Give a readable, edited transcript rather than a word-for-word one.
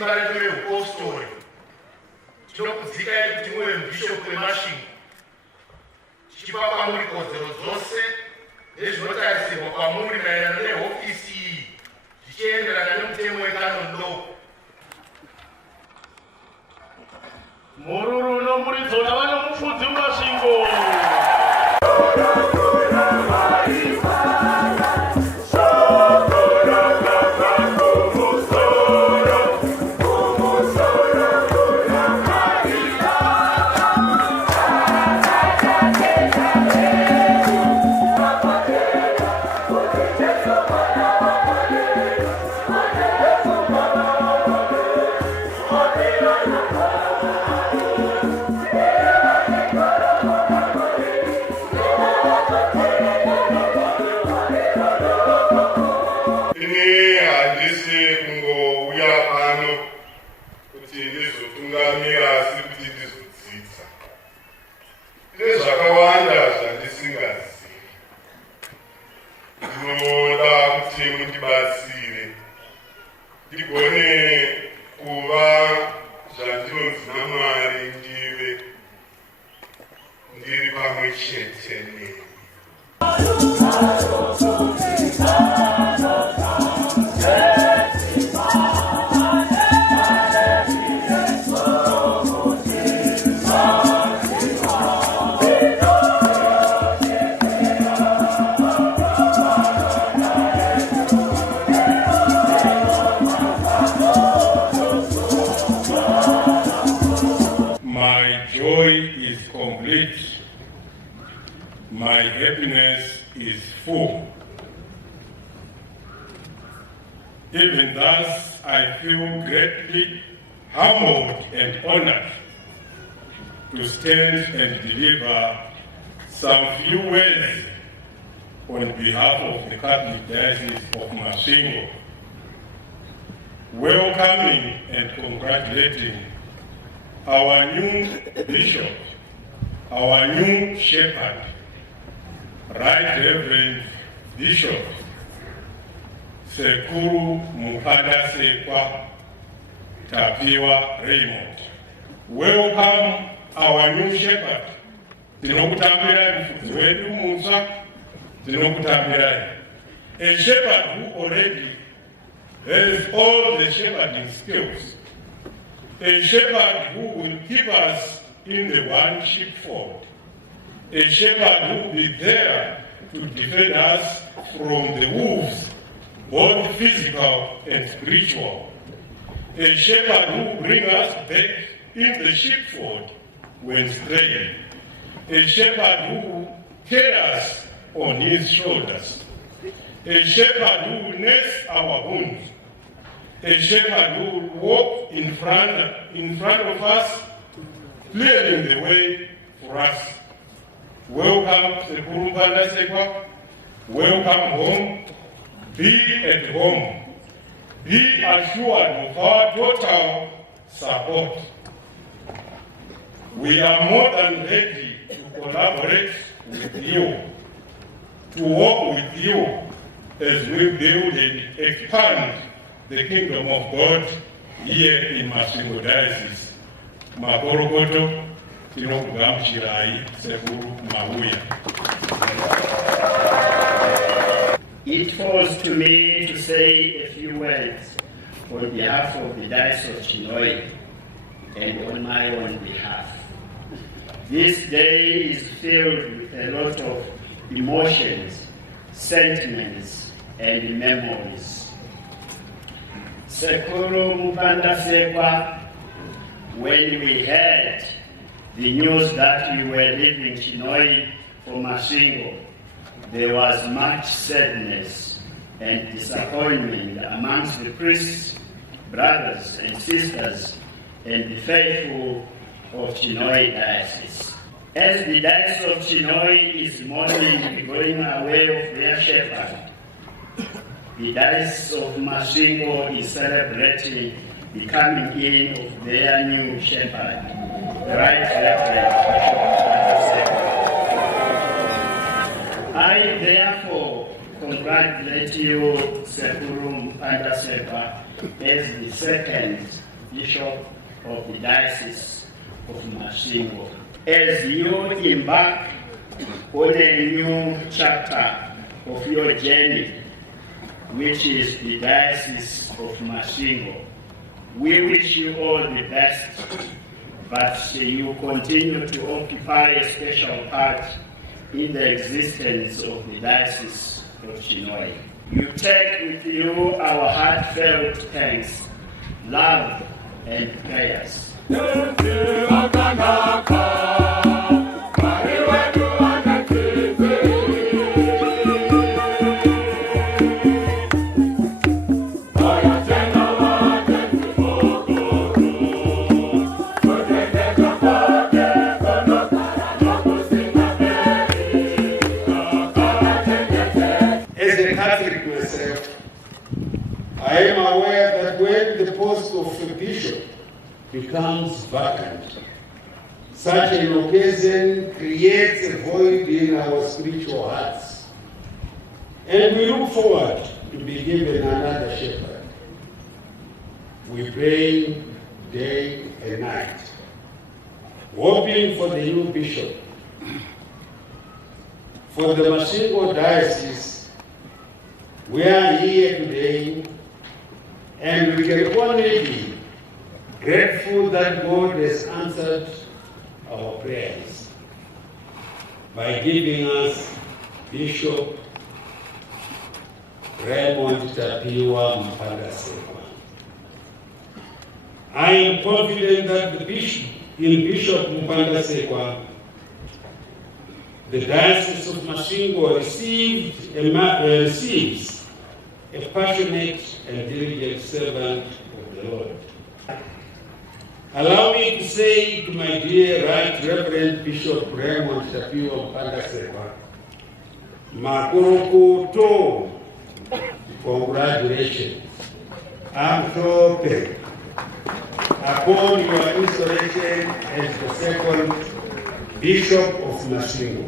simba redu rehupostori. Tinokudzikai kuti muve mubhishopu weMasvingo, tichipa kwamuri kodzero dzose nezvinotarisirwa kwamuri maererano nehofisi iyi, zvichienderana nemutemo wecanon law. Mururu nomuridzo navanamufudzi muMasvingo. My happiness is full. Even thus, I feel greatly humbled and honored to stand and deliver some few words on behalf of the Catholic Diocese of Masvingo, welcoming and congratulating our new bishop, our new shepherd, Right Reverend Bishop Sekuru Mupandasekwa Tapiwa Raymond. Welcome our new shepherd. Tinokutambira mfudzi wedu musa. Tinokutambira. A shepherd who already has all the shepherding skills. A shepherd who will keep us in the one sheepfold. A shepherd who will be there to defend us from the wolves, both physical and spiritual. A shepherd who will bring us back in the sheepfold when straying. A shepherd who will carry us on his shoulders. A shepherd who will nurse our wounds. A shepherd who will walk in front of us, clearing the way for us. Welcome, Sekuru Mupandasekwa. Welcome home. Be at home. Be assured of our total support. We are more than ready to collaborate with you, to work with you as we build and expand the kingdom of God here in Masvingo Diocese. Makorokoto, tinokugamuchirai Sekuru Mauya. It falls to me to say a few words on behalf of the Diocese of Chinhoyi and on my own behalf. This day is filled with a lot of emotions, sentiments, and memories. Sekuru Mupandasekwa, when we heard the news that you were leaving Chinhoyi for Masvingo, there was much sadness and disappointment amongst the priests, brothers and sisters, and the faithful of Chinhoyi Diocese. As the Diocese of Chinhoyi is mourning the going away of their shepherd, the Diocese of Masvingo is celebrating the coming in of their new shepherd, the Right Reverend Bishop Bhasera. I therefore congratulate you, Sekuru Mupandasekwa, as the second Bishop of the Diocese of Masvingo. As you embark on a new chapter of your journey, which is the Diocese of Masvingo, we wish you all the best, but you continue to occupy a special part in the existence of the Diocese of Chinhoyi. You take with you our heartfelt thanks, love, and prayers. I am aware that when the post of a bishop becomes vacant, such an occasion creates a void in our spiritual hearts. And we look forward to be given another shepherd. We pray day and night, hoping for the new bishop. For the Masvingo Diocese, we are here today, and we can only be grateful that God has answered our prayers by giving us Bishop Raymond Tapiwa Mupandasekwa. I am confident that in Bishop Mupandasekwa, the Diocese of Masvingo receives a passionate and diligent servant of the Lord. Allow me to say to my dear Right Reverend Bishop Raymond Tapiwa Mupandasekwa, Makurukuto, congratulations. I'm so happy upon your installation as the second Bishop of Masvingo.